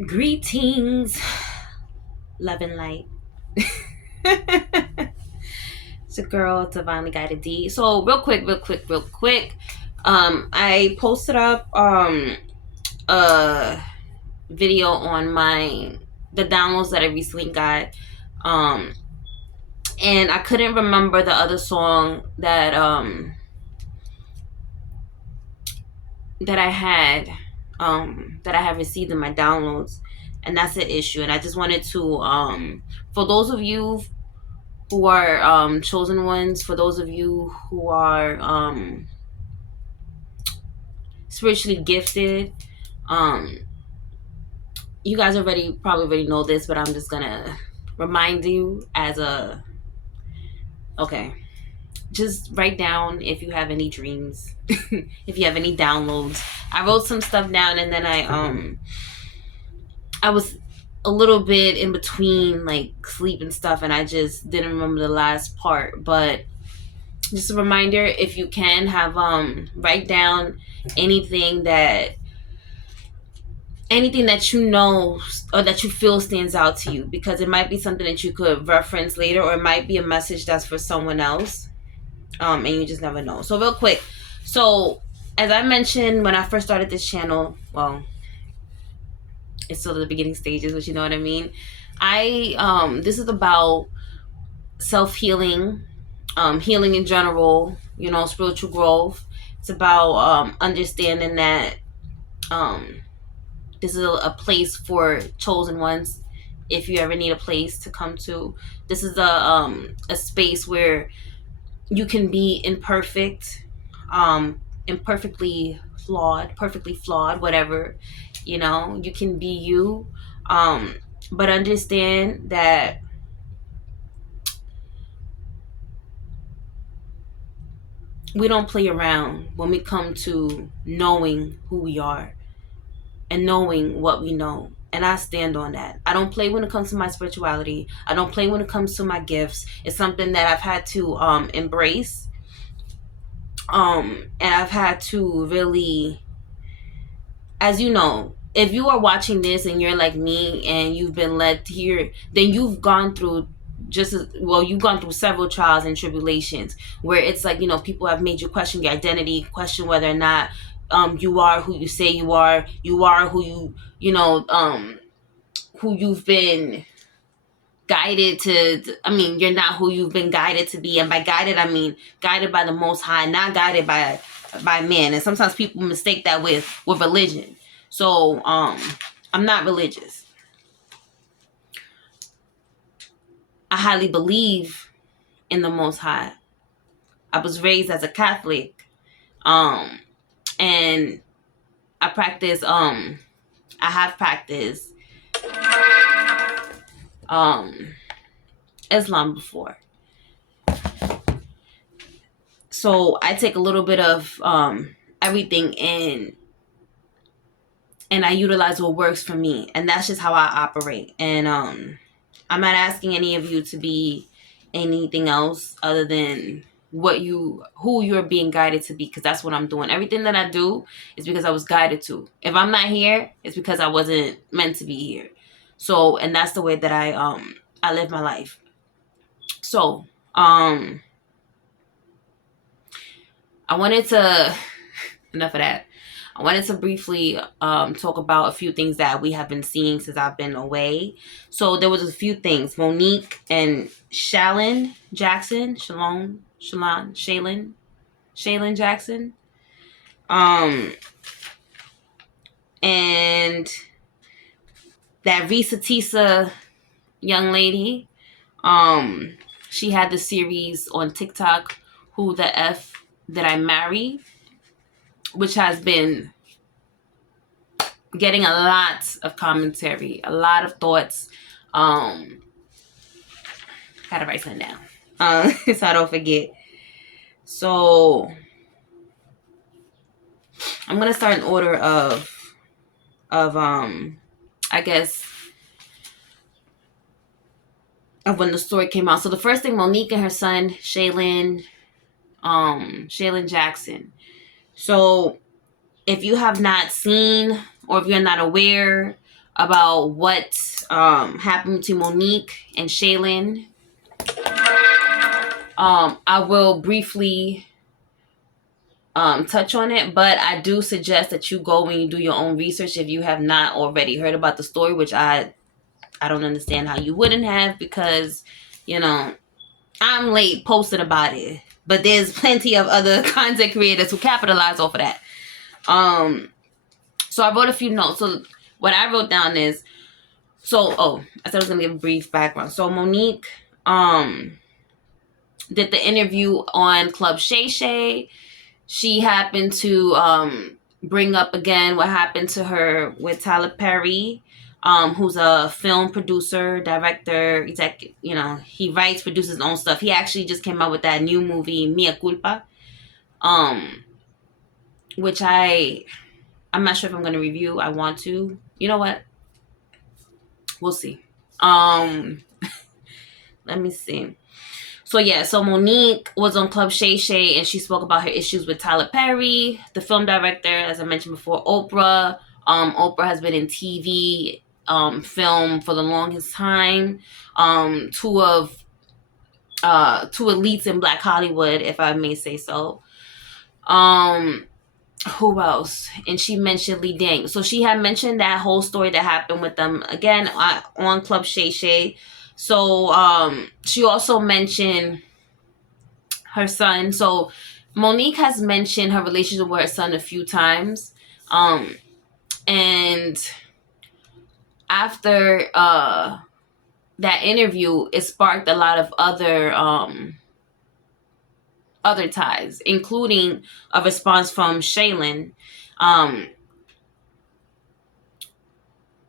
Greetings, love and light. It's a girl, Divinely Guided D. So real quick. I posted up a video on the downloads that I recently got. Um, and I couldn't remember the other song that I had that I have received in my downloads, and that's the issue. And I just wanted to for those of you who are chosen ones, for those of you who are spiritually gifted, um you guys probably already know this, but I'm just gonna remind you as a okay, just write down if you have any dreams, if you have any downloads. I wrote some stuff down, and then I was a little bit in between like sleep and stuff, and I just didn't remember the last part. But just a reminder, if you can have write down anything that you know or that you feel stands out to you, because it might be something that you could reference later, or it might be a message that's for someone else, and you just never know. So real quick, so as I mentioned when I first started this channel, well, it's still the beginning stages, but you know what I mean. This is about self-healing, healing in general, spiritual growth. It's about understanding that this is a place for chosen ones. If you ever need a place to come to, this is a space where you can be imperfect, imperfectly flawed, perfectly flawed, whatever. You can be you, but understand that we don't play around when we come to knowing who we are and knowing what we know. And I stand on that. I don't play when it comes to my spirituality. I don't play when it comes to my gifts. It's something that I've had to embrace. And I've had to really, as you know, if you are watching this and you're like me and you've been led here, then you've gone through you've gone through several trials and tribulations where it's like, people have made you question your identity, question whether or not you are who you say you are who who you've been guided to. I mean, you're not who you've been guided to be, and by guided I mean guided by the Most High, not guided by man. And sometimes people mistake that with religion. So I'm not religious. I highly believe in the Most High. I was raised as a Catholic, and I have practiced Islam before. So I take a little bit of everything in, and I utilize what works for me, and that's just how I operate. And I'm not asking any of you to be anything else other than who you're being guided to be, because that's what I'm doing. Everything that I do is because I was guided to. If I'm not here, it's because I wasn't meant to be here. So, and that's the way that I live my life. So I wanted to enough of that. I wanted to briefly talk about a few things that we have been seeing since I've been away. So there was a few things. Monique and Shalon Jackson. And that Ressa Tessa young lady. She had the series on TikTok, Who the F Did I Marry? Which has been getting a lot of commentary, a lot of thoughts. Gotta write something down so I don't forget. So I'm gonna start in order of I guess of when the story came out. So the first thing, Monique and her son Shalon Jackson. So if you have not seen, or if you're not aware, about what happened to Monique and Shalon. I will briefly touch on it, but I do suggest that you go and you do your own research if you have not already heard about the story, which I don't understand how you wouldn't have, because you know I'm late posting about it, but there's plenty of other content creators who capitalize off of that. So I wrote a few notes. So what I wrote down is, I said I was gonna give a brief background. So Monique did the interview on Club Shay Shay. She happened to bring up again what happened to her with Tyler Perry, who's a film producer, director, he writes, produces his own stuff. He actually just came out with that new movie, Mia Culpa, which I'm not sure if I'm going to review. I want to. You know what? We'll see. Let me see. So Monique was on Club Shay Shay, and she spoke about her issues with Tyler Perry, the film director, as I mentioned before, Oprah. Oprah has been in TV, film for the longest time. Two elites in Black Hollywood, if I may say so. Who else? And she mentioned Lee Daniels. So she had mentioned that whole story that happened with them again on Club Shay Shay. So she also mentioned her son. So Monique has mentioned her relationship with her son a few times. And after that interview, it sparked a lot of other ties, including a response from Shalon.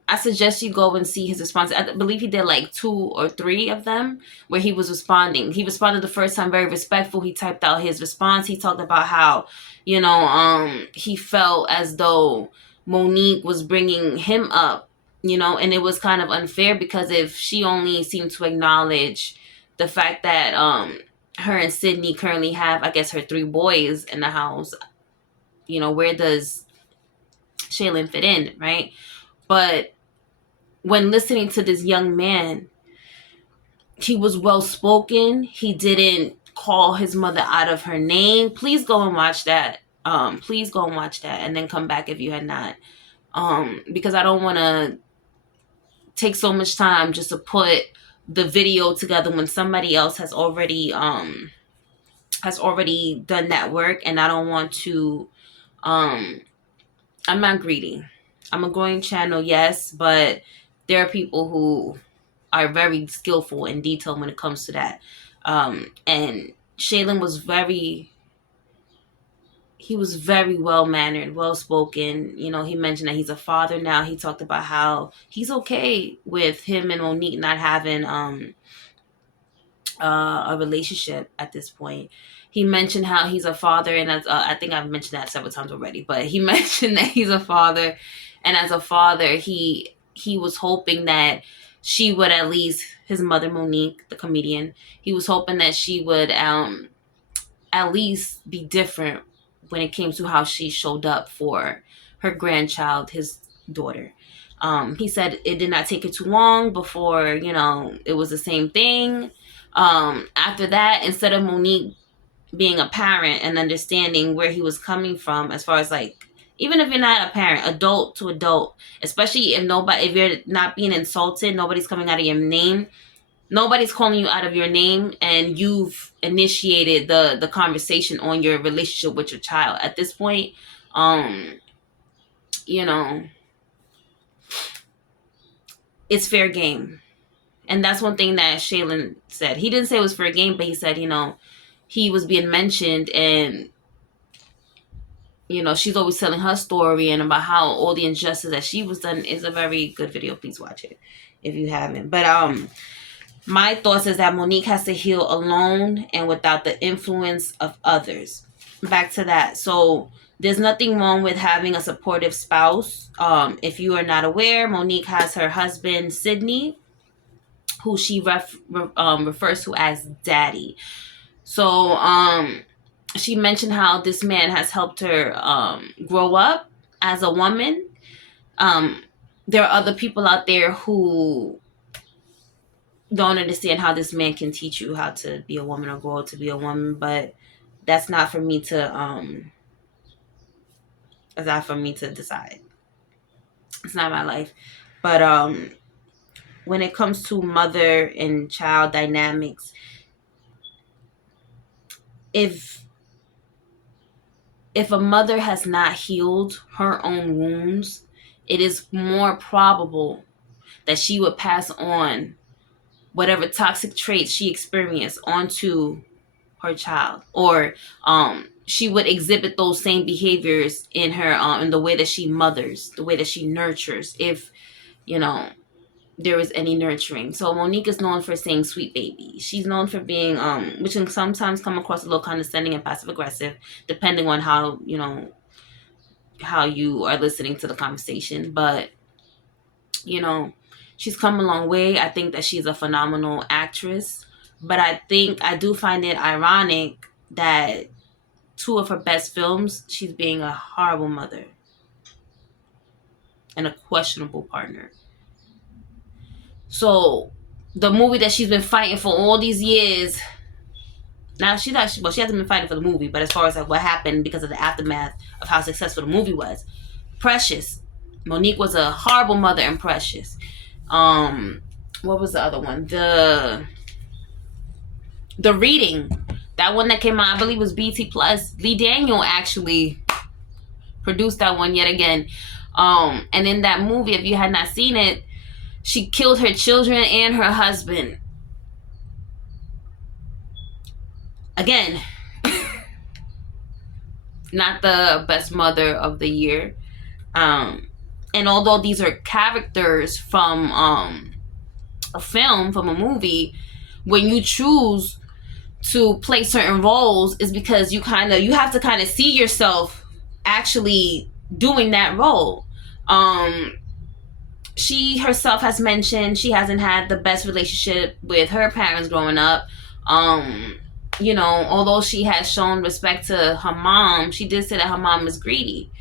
I suggest you go and see his response. I believe he did like 2 or 3 of them where he was responding. He responded the first time very respectful. He typed out his response. He talked about how, he felt as though Monique was bringing him up, and it was kind of unfair, because if she only seemed to acknowledge the fact that her and Sydney currently have, I guess, her 3 boys in the house, where does Shaylin fit in, right? But when listening to this young man, he was well spoken. He didn't call his mother out of her name. Please go and watch that. Please go and watch that, and then come back if you had not. Because I don't want to take so much time just to put the video together when somebody else has already done that work, and I don't want to. I'm not greedy. I'm a growing channel, yes, but there are people who are very skillful and detailed when it comes to that. And Shaylin was very well mannered, well spoken. He mentioned that he's a father now. He talked about how he's okay with him and Monique not having a relationship at this point. He mentioned how he's a father, and I think I've mentioned that several times already, but he mentioned that he's a father, and as a father, he was hoping that she would, at least his mother Monique, the comedian, he was hoping that she would at least be different when it came to how she showed up for her grandchild, his daughter. He said it did not take it too long before, it was the same thing. After that, instead of Monique being a parent and understanding where he was coming from, as far as like, even if you're not a parent, adult to adult, especially if you're not being insulted, nobody's coming out of your name, nobody's calling you out of your name, and you've initiated the conversation on your relationship with your child. At this point, it's fair game. And that's one thing that Shaylin said. He didn't say it was fair game, but he said, he was being mentioned, and she's always telling her story and about how all the injustice that she was done. Is a very good video. Please watch it if you haven't. But my thoughts is that Monique has to heal alone and without the influence of others. Back to that. So there's nothing wrong with having a supportive spouse. If you are not aware, Monique has her husband Sydney, who she refers to as Daddy. So she mentioned how this man has helped her grow up as a woman. there are other people out there who don't understand how this man can teach you how to be a woman or grow up to be a woman, but that's not for me to it's not for me to decide. It's not my life. But when it comes to mother and child dynamics, if a mother has not healed her own wounds, it is more probable that she would pass on whatever toxic traits she experienced onto her child, or she would exhibit those same behaviors in her in the way that she mothers, the way that she nurtures, if you know there is any nurturing. So Monique is known for saying sweet baby. She's known for being which can sometimes come across a little condescending and passive aggressive, depending on how how you are listening to the conversation. But she's come a long way. I think that she's a phenomenal actress, but I do find it ironic that two of her best films, she's being a horrible mother and a questionable partner. So the movie that she's been fighting for all these years, now she hasn't been fighting for the movie, but as far as like what happened because of the aftermath of how successful the movie was, Precious. Monique was a horrible mother in Precious. What was the other one? The Reading. That one that came out, I believe, was BT Plus. Lee Daniel actually produced that one yet again. And in that movie, if you had not seen it, she killed her children and her husband. Again, not the best mother of the year. And although these are characters from a film, from a movie, when you choose to play certain roles, is because you have to kind of see yourself actually doing that role. She herself has mentioned she hasn't had the best relationship with her parents growing up. Although she has shown respect to her mom, she did say that her mom is greedy.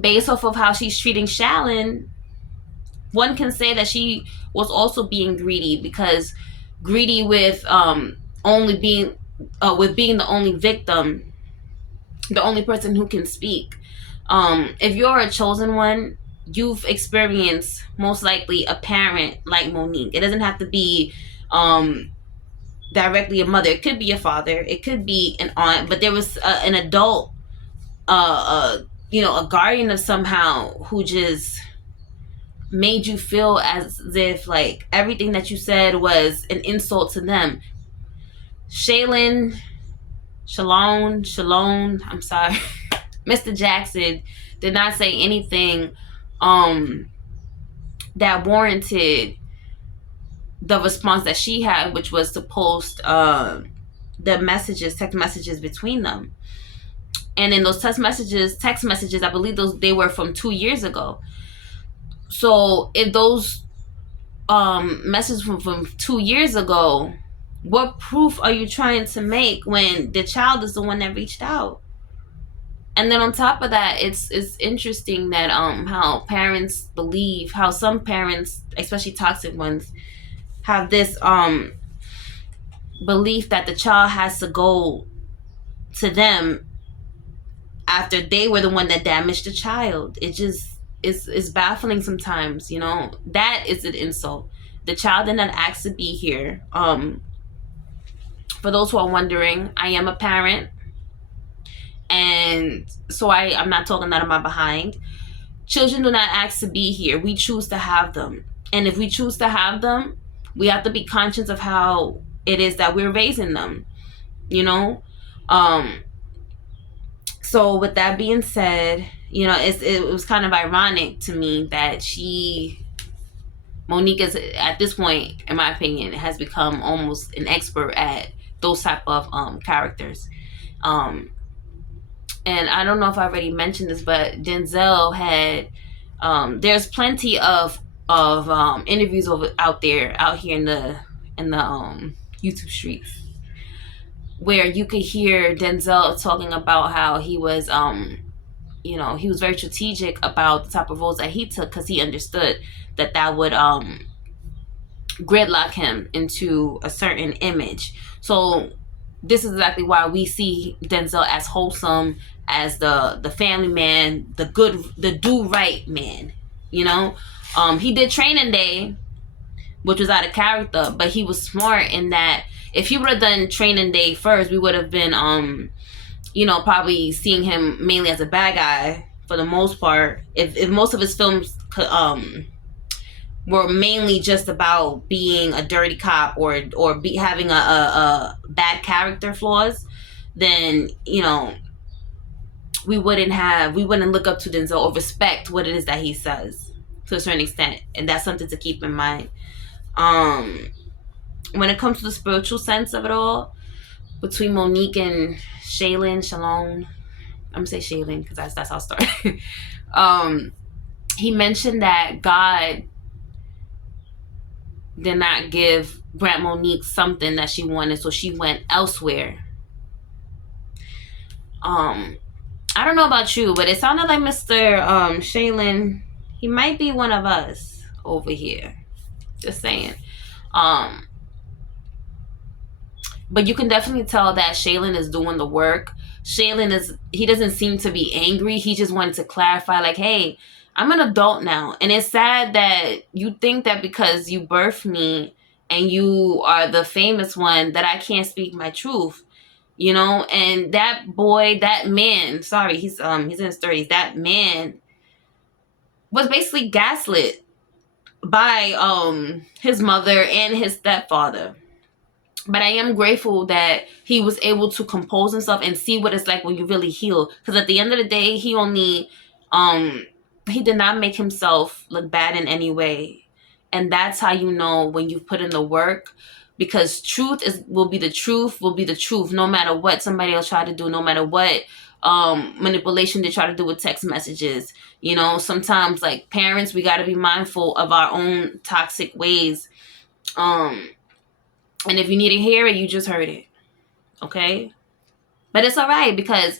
Based off of how she's treating Shalon, one can say that she was also being greedy, because greedy with only being with being the only victim, the only person who can speak. If you're a chosen one, you've experienced most likely a parent like Monique. It doesn't have to be directly a mother. It could be a father. It could be an aunt. But there was an adult, a guardian of somehow, who just made you feel as if like everything that you said was an insult to them. Shalon, I'm sorry. Mr. Jackson did not say anything that warranted the response that she had, which was to post the text messages between them. And in those text messages, I believe they were from 2 years ago. So if those messages from 2 years ago, what proof are you trying to make when the child is the one that reached out? And then on top of that, it's interesting that how parents believe, how some parents, especially toxic ones, have this belief that the child has to go to them after they were the one that damaged the child. It just is baffling sometimes. That is an insult. The child did not ask to be here. For those who are wondering, I am a parent, and so I'm not talking out of my behind. Children do not ask to be here. We choose to have them. And if we choose to have them, we have to be conscious of how it is that we're raising them. So with that being said, it was kind of ironic to me that Monique is, at this point, in my opinion, has become almost an expert at those type of characters. And I don't know if I already mentioned this, but Denzel had there's plenty of interviews out here in the YouTube streets, where you could hear Denzel talking about how he was he was very strategic about the type of roles that he took, because he understood that would gridlock him into a certain image. So this is exactly why we see Denzel as wholesome, as the family man, the do right man. He did Training Day, which was out of character, but he was smart in that if he would have done Training Day first, we would have been probably seeing him mainly as a bad guy for the most part. If most of his films were mainly just about being a dirty cop or having a bad character flaws, then we wouldn't look up to Denzel or respect what it is that he says to a certain extent, and that's something to keep in mind. When it comes to the spiritual sense of it all, between Monique and Shalon, I'm gonna say Shalon because that's how I started. He mentioned that God did not grant Monique something that she wanted, so she went elsewhere. I don't know about you, but it sounded like Mr. Shalon, he might be one of us over here. Just saying. But you can definitely tell that Shalon is doing the work. He doesn't seem to be angry. He just wanted to clarify, like, hey, I'm an adult now. And it's sad that you think that because you birthed me and you are the famous one that I can't speak my truth. And that man, sorry, he's in his 30s. That man was basically gaslit by his mother and his stepfather. But I am grateful that he was able to compose himself and see what it's like when you really heal. Because at the end of the day, he did not make himself look bad in any way. And that's how you know when you've put in the work. Because will be the truth, no matter what somebody else try to do, no matter what manipulation they try to do with text messages. Sometimes, like parents, we got to be mindful of our own toxic ways. And if you need to hear it, you just heard it. Okay? But it's all right because,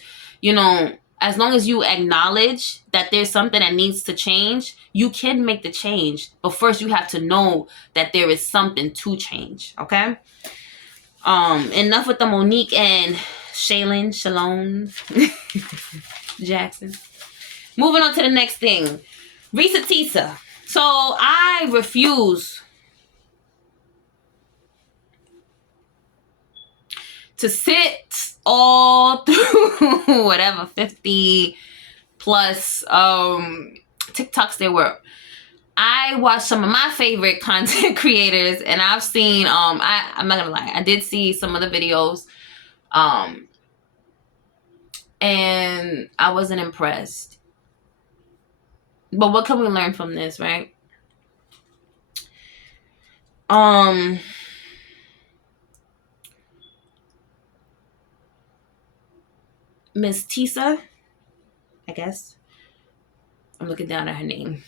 as long as you acknowledge that there's something that needs to change, you can make the change. But first you have to know that there is something to change. Okay? Enough with the Monique and Shalon Jackson. Moving on to the next thing. Ressa Tessa. So I refuse to sit all through whatever 50 plus TikToks there were. I watched some of my favorite content creators, and I've seen I'm not gonna lie, I did see some of the videos, and I wasn't impressed. But what can we learn from this, right? Miss Tessa, I guess. I'm looking down at her name.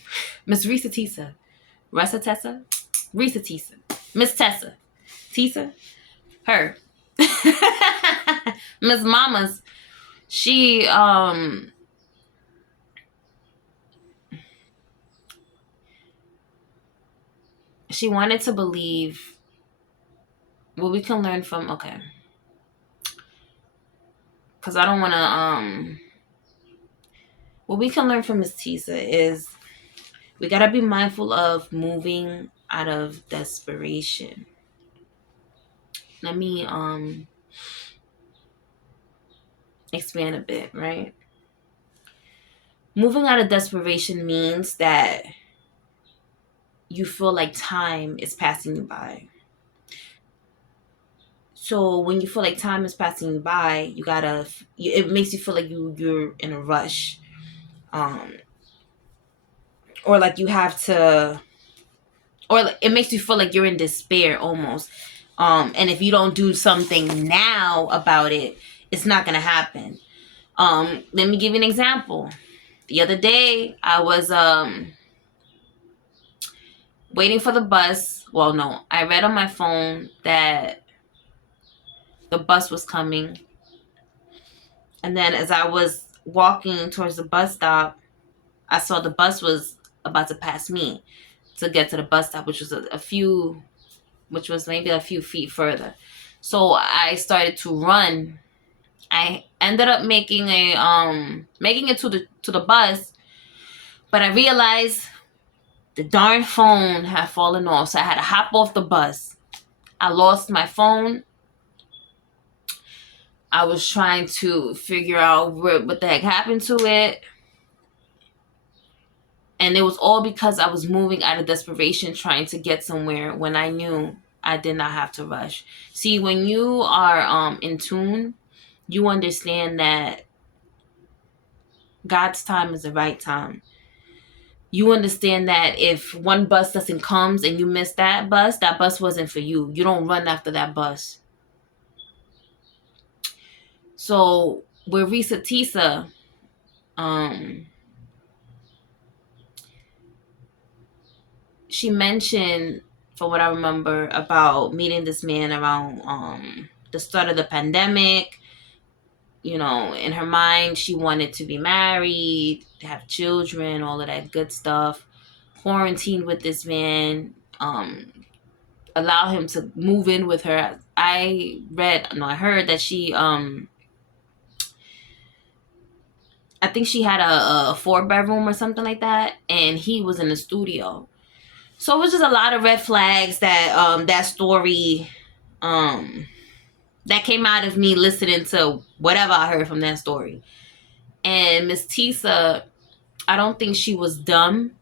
Miss Ressa Tessa. Tessa? Ressa Tessa. Miss Tessa. Tessa? Her. Miss Mamas. She wanted to believe what we can learn from, okay. Because I don't want to, what we can learn from Miss Tessa is we got to be mindful of moving out of desperation. Let me expand a bit, right? Moving out of desperation means that you feel like time is passing you by. So when you feel like time is passing you by, it makes you feel like you're in a rush. Or like you have to, or it makes you feel like you're in despair almost. And if you don't do something now about it, it's not going to happen. Let me give you an example. The other day, I was waiting for the bus. Well, no, I read on my phone that the bus was coming. And then as I was walking towards the bus stop, I saw the bus was about to pass me to get to the bus stop, which was which was maybe a few feet further. So I started to run. I ended up making it to the bus, but I realized the darn phone had fallen off, so I had to hop off the bus. I lost my phone. I was trying to figure out what the heck happened to it. And it was all because I was moving out of desperation, trying to get somewhere when I knew I did not have to rush. See, when you are in tune, you understand that God's time is the right time. You understand that if one bus doesn't come and you miss that bus wasn't for you. You don't run after that bus. So with Ressa Tessa, she mentioned, from what I remember, about meeting this man around the start of the pandemic. You know, in her mind, she wanted to be married, to have children, all of that good stuff. Quarantined with this man, allow him to move in with her. I heard that she, I think she had a 4-bedroom or something like that, and he was in the studio. So it was just a lot of red flags that that story that came out of me listening to whatever I heard from that story. And Miss Tessa, I don't think she was dumb.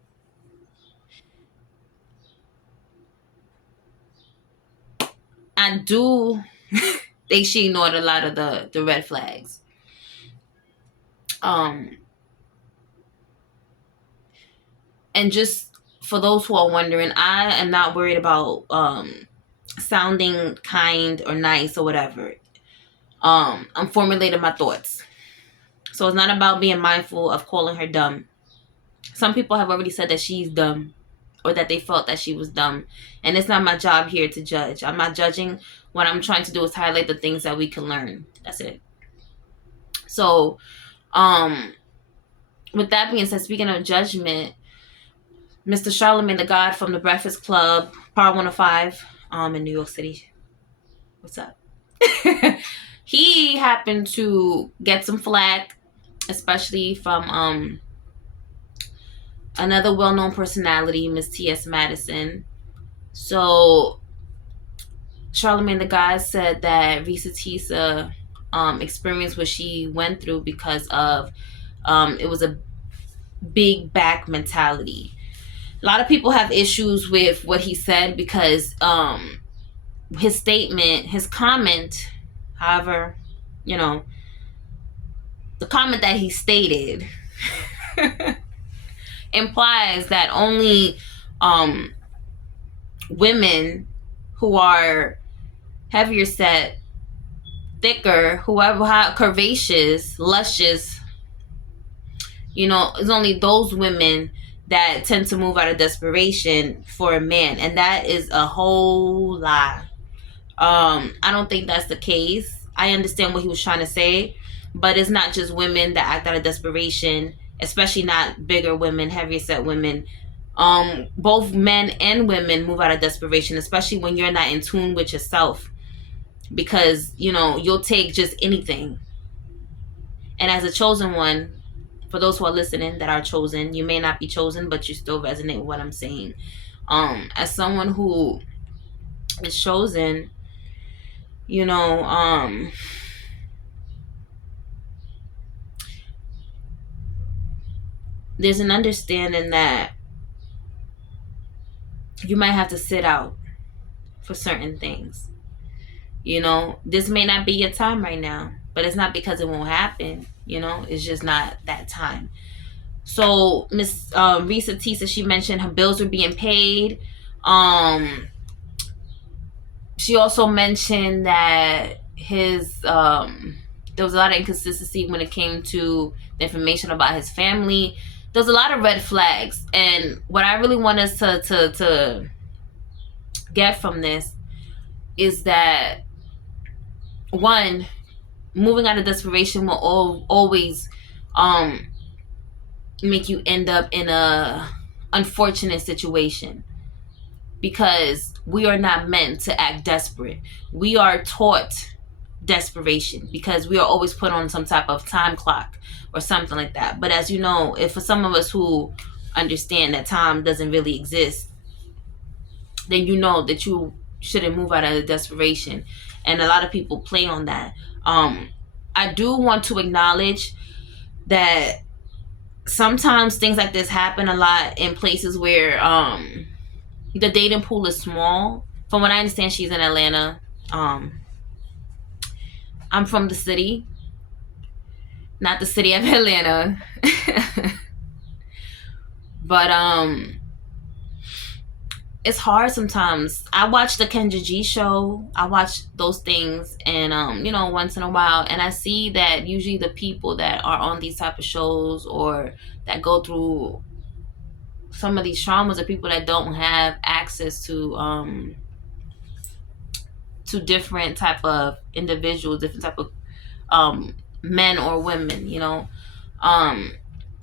I do think she ignored a lot of the red flags. And just for those who are wondering, I am not worried about sounding kind or nice or whatever. I'm formulating my thoughts. So it's not about being mindful of calling her dumb. Some people have already said that she's dumb, or that they felt that she was dumb. And it's not my job here to judge. I'm not judging. What I'm trying to do is highlight the things that we can learn. That's it. So, with that being said, speaking of judgment, Mr. Charlemagne the God from the Breakfast Club, Power 105, in New York City. What's up? He happened to get some flack, especially from another well-known personality, Miss T.S. Madison. So Charlemagne the God said that Ressa Tessa experienced what she went through because of it was a big back mentality. A lot of people have issues with what he said because his statement, his comment, however, you know, the comment that he stated implies that only women who are heavier set, thicker, whoever, curvaceous, luscious, you know, it's only those women that tend to move out of desperation for a man. And that is a whole lie. I don't think that's the case. I understand what he was trying to say, but it's not just women that act out of desperation, especially not bigger women, heavier set women. Both men and women move out of desperation, especially when you're not in tune with yourself, because, you know, you'll take just anything. And as a chosen one, for those who are listening that are chosen, you may not be chosen, but you still resonate with what I'm saying. As someone who is chosen, you know, there's an understanding that you might have to sit out for certain things. You know, this may not be your time right now, but it's not because it won't happen. You know, it's just not that time. So Miss Ressa Tessa, she mentioned her bills were being paid. She also mentioned that his there was a lot of inconsistency when it came to the information about his family. There's a lot of red flags, and what I really want us to get from this is that, one, moving out of desperation will always um make you end up in a unfortunate situation, because we are not meant to act desperate. We are taught desperation because we are always put on some type of time clock or something like that. But as you know, if for some of us who understand that time doesn't really exist, then you know that you shouldn't move out of desperation. And a lot of people play on that. I do want to acknowledge that sometimes things like this happen a lot in places where the dating pool is small. From what I understand, she's in Atlanta. I'm from the city, not the city of Atlanta. But it's hard sometimes. I watch the Kendra G show. I watch those things, and once in a while, and I see that usually the people that are on these type of shows or that go through some of these traumas are people that don't have access to different type of individuals, different type of men or women,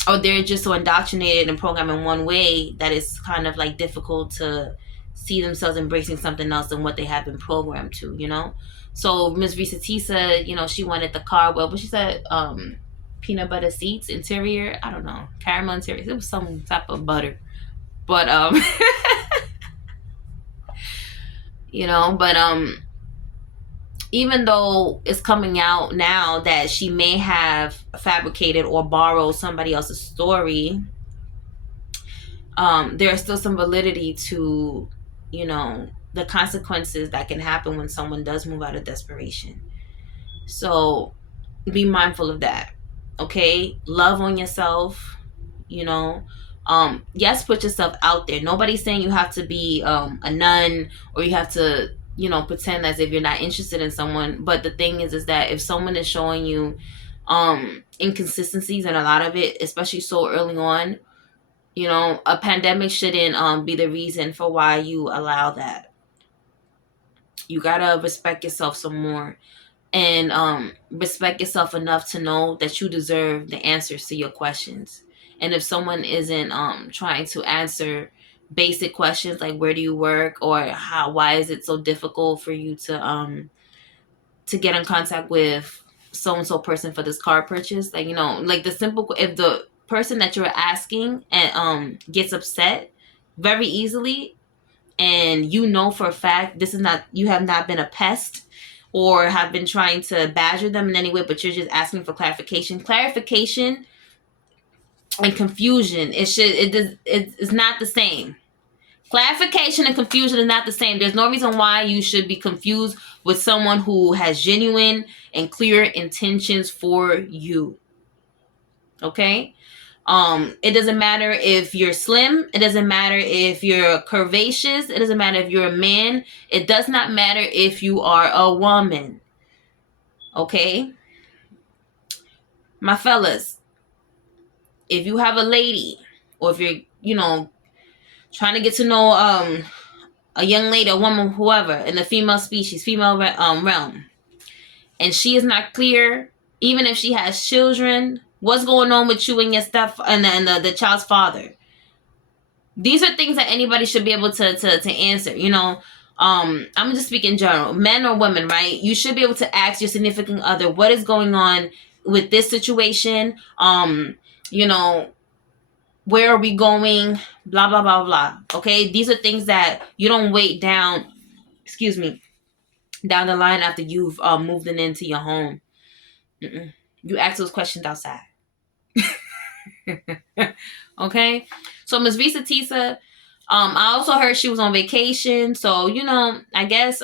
or they're just so indoctrinated and programmed in one way that it's kind of like difficult to see themselves embracing something else than what they have been programmed to. So Miss Ressa Tessa, she wanted the car, well, but she said peanut butter seats interior, I don't know, caramel interior, it was some type of butter, but but even though it's coming out now that she may have fabricated or borrowed somebody else's story, there's still some validity to, the consequences that can happen when someone does move out of desperation. So be mindful of that. Okay? Love on yourself, yes, put yourself out there. Nobody's saying you have to be a nun, or you have to, pretend as if you're not interested in someone. But the thing is that if someone is showing you inconsistencies, and a lot of it, especially so early on, a pandemic shouldn't be the reason for why you allow that. You gotta respect yourself some more, and respect yourself enough to know that you deserve the answers to your questions. And if someone isn't trying to answer basic questions like where do you work, or why is it so difficult for you to get in contact with so and so person for this car purchase, like like the simple, if the person that you're asking and gets upset very easily, and for a fact this is not, you have not been a pest or have been trying to badger them in any way, but you're just asking for clarification and confusion, it's not the same. Clarification and confusion is not the same. There's no reason why you should be confused with someone who has genuine and clear intentions for you. Okay? It doesn't matter if you're slim. It doesn't matter if you're curvaceous. It doesn't matter if you're a man. It does not matter if you are a woman. Okay? My fellas, if you have a lady, or if you're, trying to get to know a young lady, a woman, whoever, in the female species, female realm, and she is not clear, even if she has children, what's going on with you and your stuff, and the child's father. These are things that anybody should be able to answer. I'm just speaking in general, men or women, right? You should be able to ask your significant other, what is going on with this situation? Where are we going? Blah, blah, blah, blah. Okay? These are things that you don't wait down, down the line after you've moved into your home. Mm-mm. You ask those questions outside. Okay? So Miss Ressa Tessa, I also heard she was on vacation. So, I guess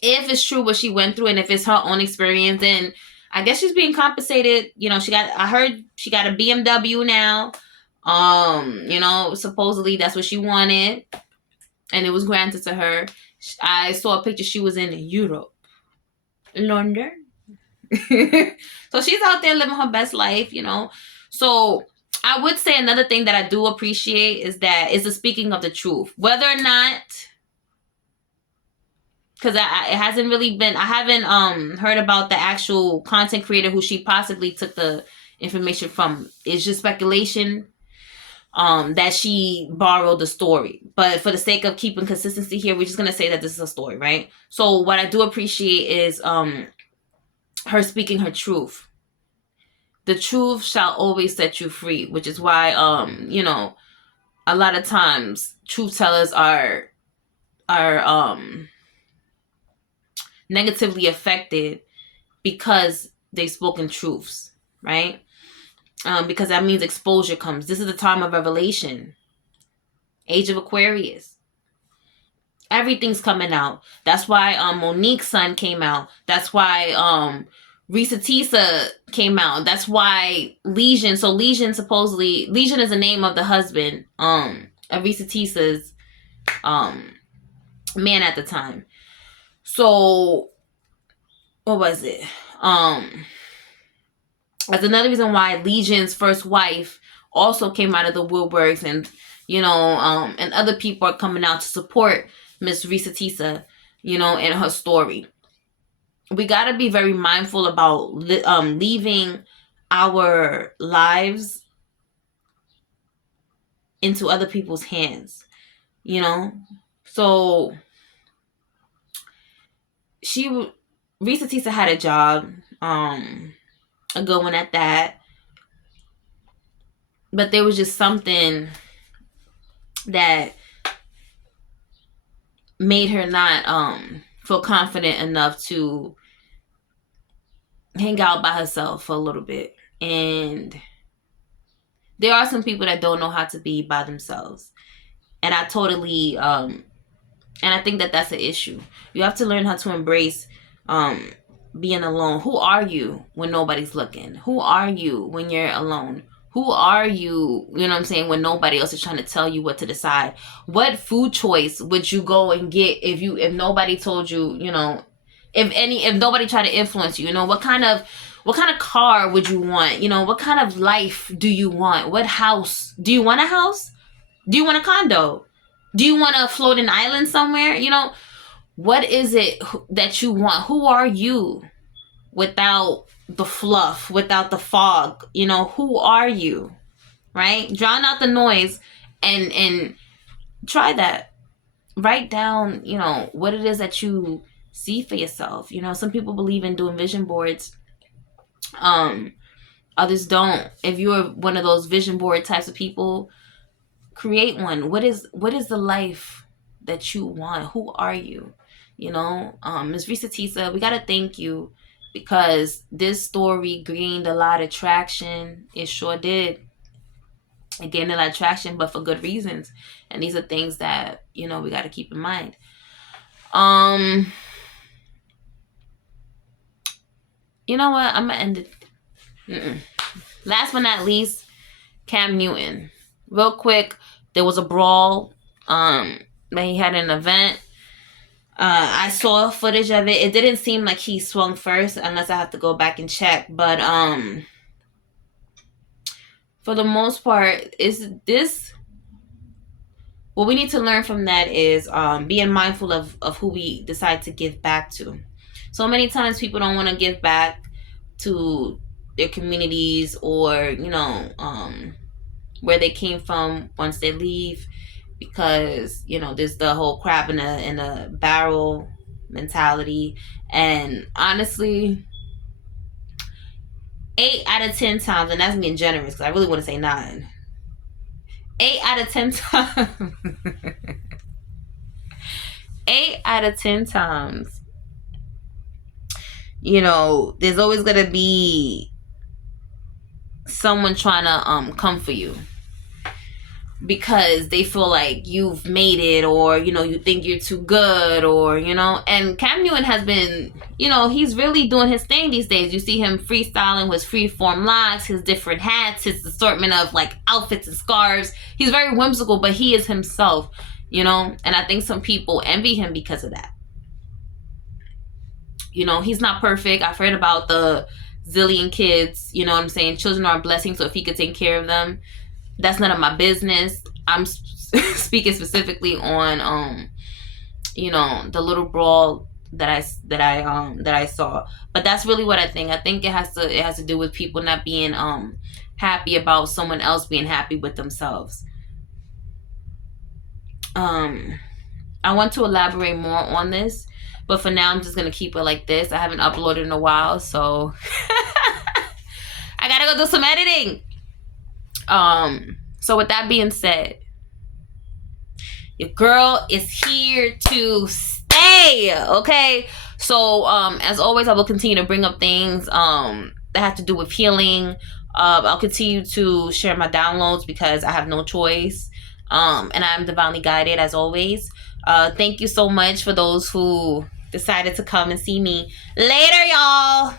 if it's true what she went through, and if it's her own experience, then I guess she's being compensated. I heard she got a BMW now. Supposedly that's what she wanted, and it was granted to her. I saw a picture, she was in Europe, London. So she's out there living her best life, So I would say another thing that I do appreciate is the speaking of the truth. Whether or not, because it hasn't really been, I haven't heard about the actual content creator who she possibly took the information from. It's just speculation that she borrowed the story. But for the sake of keeping consistency here, we're just gonna say that this is a story, right? So what I do appreciate is her speaking her truth. The truth shall always set you free, which is why a lot of times truth tellers are negatively affected because they've spoken truths, right? Because that means exposure comes. This is the time of revelation, age of Aquarius. Everything's coming out. That's why Monique's son came out. That's why Ressa Tessa came out. That's why Legion. So Legion is the name of the husband of Ressa Tessa's man at the time. So what was it? That's another reason why Legion's first wife also came out of the woodworks, and and other people are coming out to support Miss Ressa Tessa, in her story. We got to be very mindful about leaving our lives into other people's hands, So Ressa Tessa had a job, a good one at that. But there was just something that made her not feel confident enough to hang out by herself for a little bit. And there are some people that don't know how to be by themselves. And I totally and I think that that's an issue. You have to learn how to embrace being alone. Who are you when nobody's looking? Who are you when you're alone? Who are you, when nobody else is trying to tell you what to decide? What food choice would you go and get if nobody told you, if nobody tried to influence you? What kind of car would you want? What kind of life do you want? What house? Do you want a house? Do you want a condo? Do you want to float an island somewhere? What is it that you want? Who are you without the fluff, without the fog? Who are you? Right? Drown out the noise and try that. Write down, what it is that you see for yourself. Some people believe in doing vision boards. Others don't. If you're one of those vision board types of people, create one. What is the life that you want? Who are you? Ms. Ressa Tessa, we gotta thank you, because this story gained a lot of traction. It sure did. It gained a lot of traction, but for good reasons. And these are things that, we got to keep in mind. You know what? I'm going to end it. Last but not least, Cam Newton. Real quick, there was a brawl that he had an event. I saw footage of it. It didn't seem like he swung first, unless I have to go back and check. But for the most part, what we need to learn from that is being mindful of who we decide to give back to. So many times people don't want to give back to their communities or, where they came from once they leave, because there's the whole crab in a barrel mentality. And honestly, 8 out of 10 times, and that's being generous because I really want to say 9, 8 out of 10 times 8 out of 10 times, there's always gonna be someone trying to come for you, because they feel like you've made it, or you think you're too good, or and Cam Newton has been, he's really doing his thing these days. You see him freestyling with freeform locks, his different hats, his assortment of like outfits and scarves. He's very whimsical, but he is himself, and I think some people envy him because of that. He's not perfect. I've heard about the zillion kids, children are a blessing, so if he could take care of them, that's none of my business. I'm speaking specifically on, the little brawl that I saw. But that's really what I think. I think it has to do with people not being happy about someone else being happy with themselves. I want to elaborate more on this, but for now I'm just gonna keep it like this. I haven't uploaded in a while, so I gotta go do some editing. So with that being said, your girl is here to stay. Okay. So as always, I will continue to bring up things that have to do with healing. I'll continue to share my downloads because I have no choice. And I'm divinely guided as always. Thank you so much for those who decided to come and see me later, y'all.